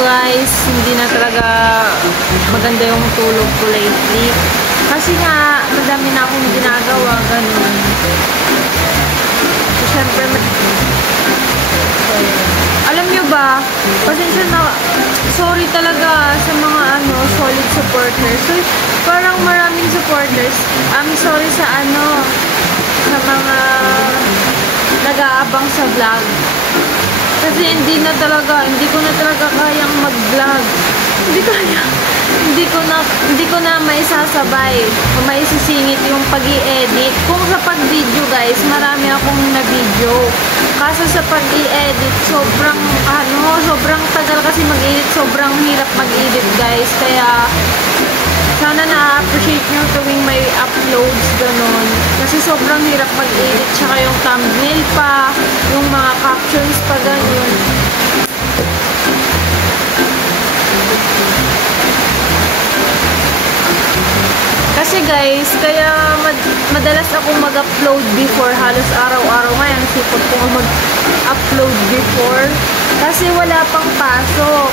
guys, hindi na talaga maganda yung tulog ko lately. Kasi nga, madami na akong ginagawa, ganun. So, syempre, alam nyo ba, pasensya na, sorry talaga sa mga solid supporters. So, parang maraming supporters. I'm sorry sa sa mga nag-aabang sa vlog. Kasi hindi ko na talaga kayang mag-vlog. Hindi ko na maisasabay o maisisingit yung pag-i-edit. Kung sa pag-video guys, marami akong na-video. Kaso sa pag-i-edit, sobrang tagal kasi mag-edit, sobrang hirap mag-edit guys. Kaya sana na-appreciate nyo tuwing may uploads, ganun. Kasi sobrang hirap mag-edit, tsaka yung thumbnail pa, yung mga captions pa, ganun. Kasi guys, kaya madalas ako mag-upload before, halos araw-araw ngayon, sipot ko mag-upload before. Kasi wala pang pasok.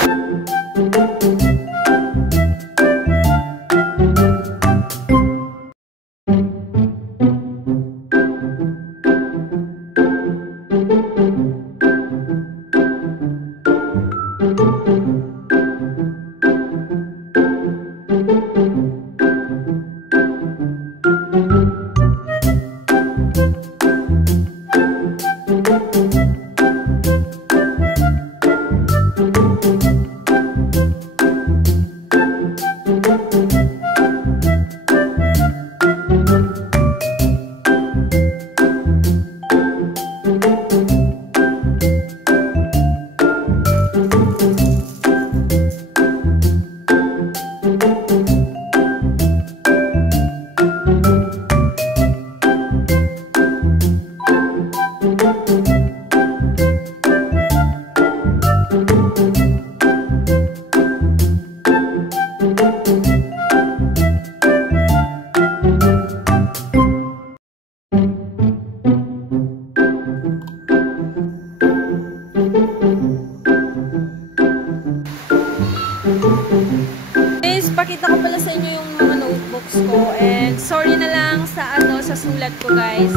Pakita ko pala sa inyo yung mga notebooks ko, and sorry na lang sa sulat ko guys.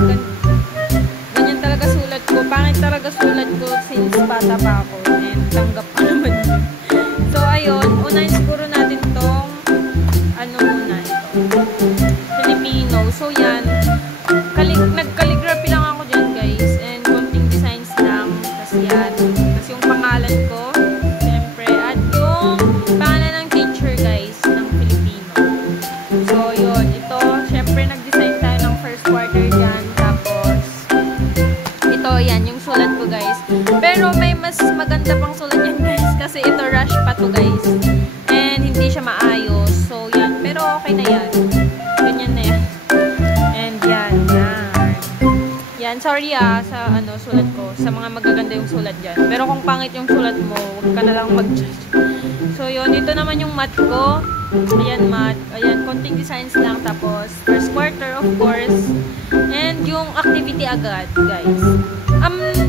Ganyan talaga sulat ko. Pangit talaga sulat ko since bata pa ako, and tanggap ko naman yun. So ayun, unahin siguro natin tong muna ito, Filipino. So yan, nag-calligraphy lang ako dyan guys, and konting designs lang. Kasi yan, kasi yung pangalan ko siyempre, at yung pangalan ng teacher guys ng Filipino. So yun, ito siyempre nag-design tayo ng first quarter dyan. Tapos ito yan, yung sulat ko guys. Pero may mas maganda pang sulat yan guys, kasi ito rush pa to guys, and hindi siya maayos. So yan, pero okay na yan, ganyan na yan. And yan. Sorry sa sulat ko, sa mga magaganda yung sulat dyan. Pero kung pangit yung sulat mo, huwag ka na lang mag-judge. So yun, ito naman yung math ko. Ayan, math. Ayan, konting designs lang. Tapos first quarter of course. And yung activity agad guys.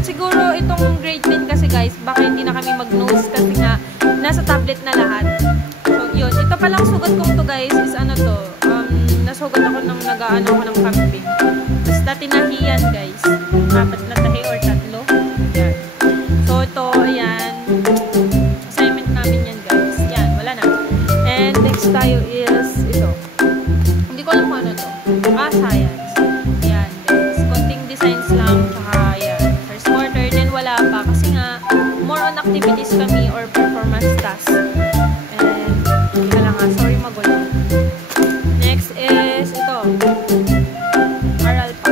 Siguro itong grade 10 kasi guys, baka hindi na kami mag-notes kasi nga nasa tablet na lahat. So yun, ito palang sugat kong to guys is nasugat ako ng nag-aano ako ng camping. Basta tinahiyan guys, 4 na tahi or 3. Yan. So ito, ayan, assignment namin yan guys. Yan, wala na. And next tayo is ito, hindi ko alam kung ano to. Science. Yan guys, konting designs lang. Tsaka yan, first quarter. Then wala pa kasi nga more on activities kami or performance tasks. And hindi lang nga, sorry magulo. Next is ito, aral pa.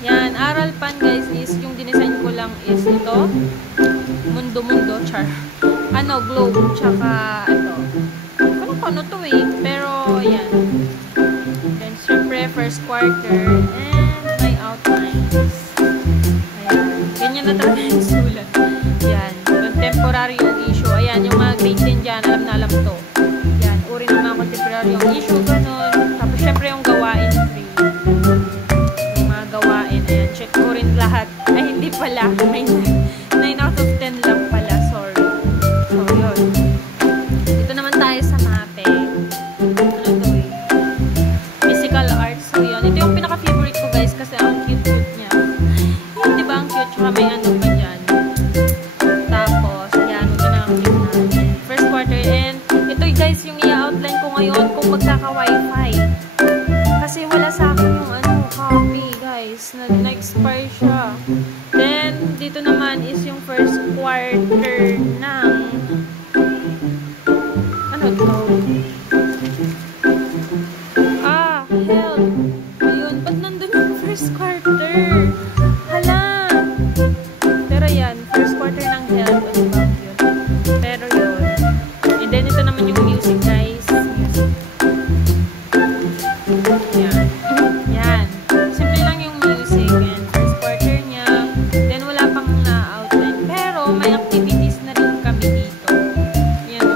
Yan, aral pan guys is yung dinesign ko lang is ito, mundo, char. Globe, tsaka ito. Ano to pero yan. Then syempre first quarter and my outlines. Ayan, ganyan na talaga yung sulat. Yan, contemporary yung issue. Ayan, yung mga grade 10 dyan, alam to. Yan, uri ng mga contemporary yung issue, ganun. Tapos syempre yung gawain free. Yung mga gawain, ayan, check ko rin lahat. Ay, hindi pala. to? Ah, health. Ayun, ba't nandun yung first quarter? Hala! Pero yan, first quarter ng health. Ano ba yun? Pero yun. And then, ito naman yung music, guys. Music. Yan. Yan. Simple lang yung music. And first quarter niya. Then, wala pang na-outline. Pero, may activities na rin kami dito. Yan.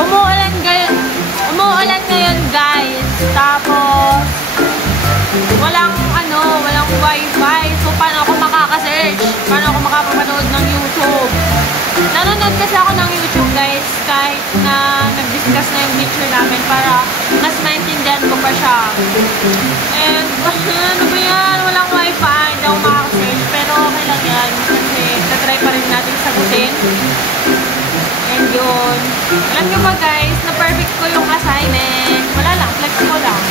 Umuulan ngayon, guys. Tapos, walang wifi. So, paano ako makaka-search? Paano ako makapapanood ng YouTube? Nanonood kasi ako ng YouTube, guys, kahit na nag-discuss na yung picture namin para mas maintindihan ko pa siya. And, ano ba yan? Walang wifi. Hindi ako makaka-search. Pero, okay lang yan. Kasi, tatry pa rin natin sagutin. And yun. Alam nyo ba, guys, na perfect ko yung assignment. Wala lang. Flex ko lang.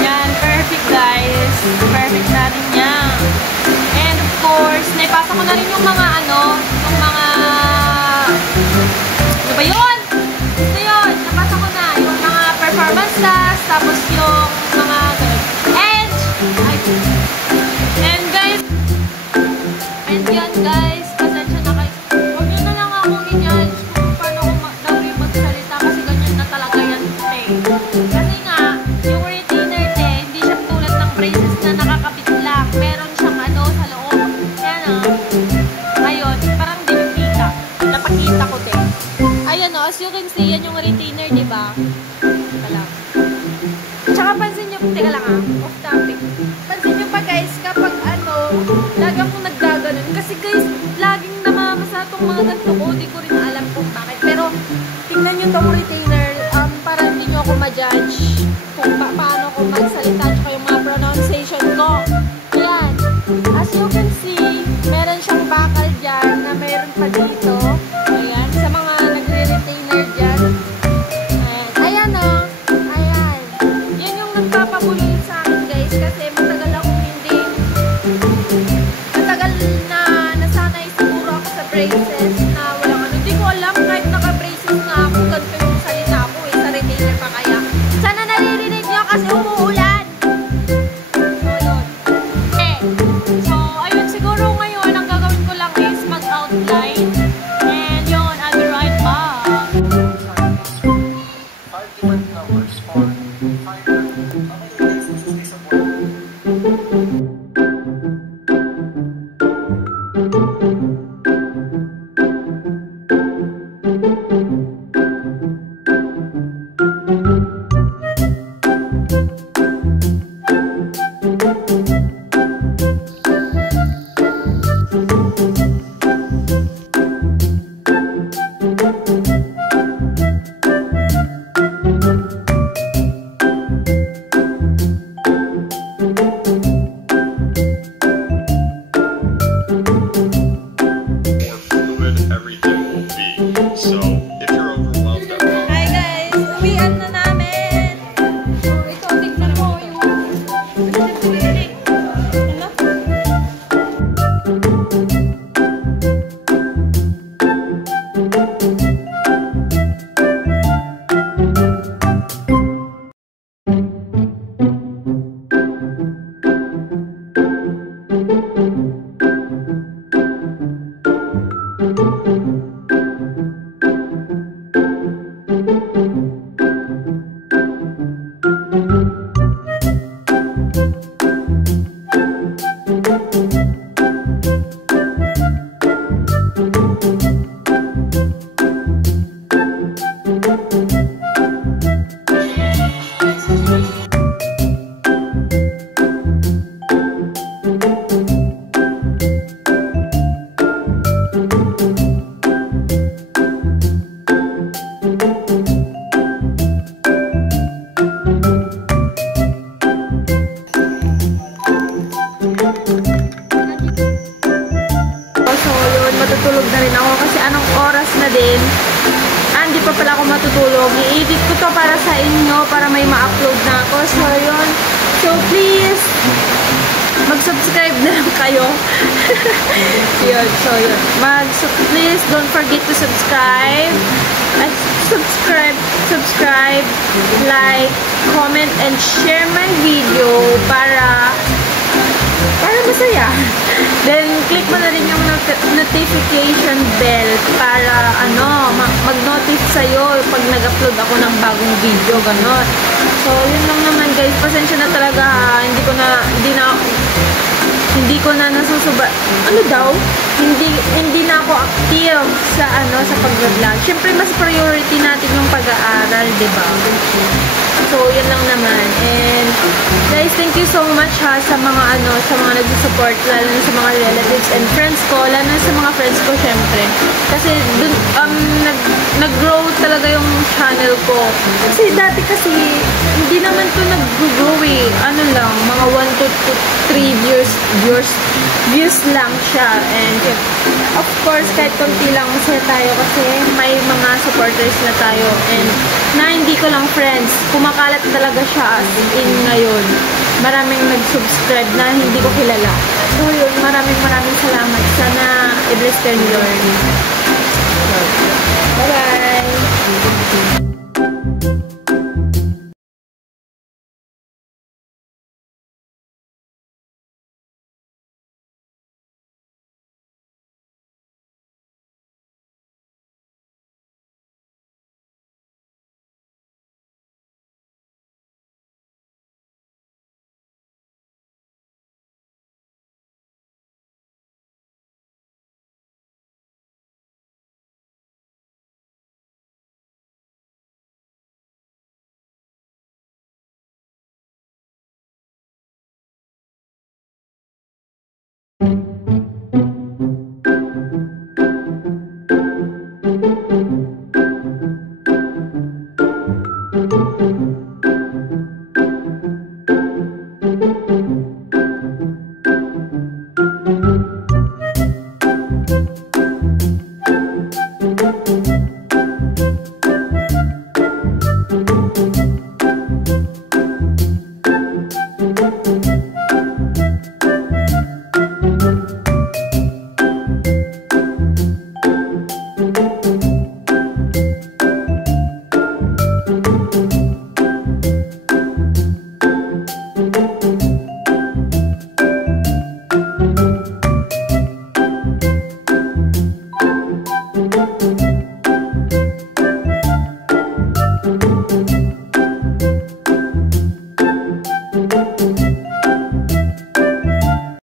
Yan. Perfect, guys. Perfect natin yan. And of course, naipasa ko na rin yung mga yung mga... Ano ba yun? Ito yun. Napasa ko na. Yung mga performance tasks. Tapos yung mga... And guys. And yun, guys. Pasensya na kayo. Huwag nyo na lang akong i-judge kung paano ko magsalita. Kasi ganyan na talaga yan. Kasi nga, yung retainer hindi siya tulad ng braces na nakakapit lang. Meron siyang sa loob. Ayan ayun, parang di nakita. Napakita ko din. Ayan as you can see, yan yung retainer, diba? Teka lang. Tsaka pansin nyo, teka lang off topic. Pansin nyo pa, guys, kapag lagi akong naggaganon. Kasi, guys, laging namamasa itong mga ganito ko. Di ko rin alam kung bakit. Pero, tingnan nyo itong retainer. Para hindi nyo ako ma-judge kung paano ko magsalita tsaka yung mga pronunciation ko. Ayan. As you can see, meron siyang bakal dyan na meron pa dito. Ayan. Sa mga nagre-retainer dyan. Ayan. Ayan Ayan. Yan yung nagpapabulol sa akin, guys. Kasi matagal na nasanay siguro ako sa braces na walang Hindi ko alam kahit naka-braces na ako. Ganito yung salita ko sa retainer pa kaya. Sana naririnig nyo kasi umuulan. So, yun. So, ayun. Siguro ngayon, ang gagawin ko lang is mag-outline. And yun, I'll be right back. matutulog na rin ako kasi anong oras na din. Hindi pa pala ako matutulog. I-edit ko to para sa inyo, para may ma-upload na ako. So, yun. So, please, mag-subscribe na lang kayo. Yun, so yun. Please don't forget to subscribe. Subscribe, like, comment, and share my video para masaya. Then, click mo na rin yung notification bell para, mag-notice sa'yo pag nag-upload ako ng bagong video, ganon. So, yun lang naman, guys. Pasensya na talaga, hindi ko na nasusuba. Hindi na ako active sa pag-vlog. Syempre, mas priority natin yung pag-aaral, diba? So, yun lang naman. And, guys, thank you so much sa mga nagsusupport, lalo na sa mga relatives and friends ko, lalo na sa mga friends ko, syempre. Kasi, dun, nag-grow talaga yung channel ko. Kasi, dati kasi, hindi naman to nag-grow eh. Mga 1 to 3 views lang siya. And, of course, kahit konti lang, masaya tayo kasi may mga supporters na tayo. And, na hindi ko lang friends, kumakalat talaga siya as in ngayon. Maraming nag-subscribe na hindi ko kilala. So yun, maraming salamat. Sana i-bless kayo ni Lord. Bye-bye!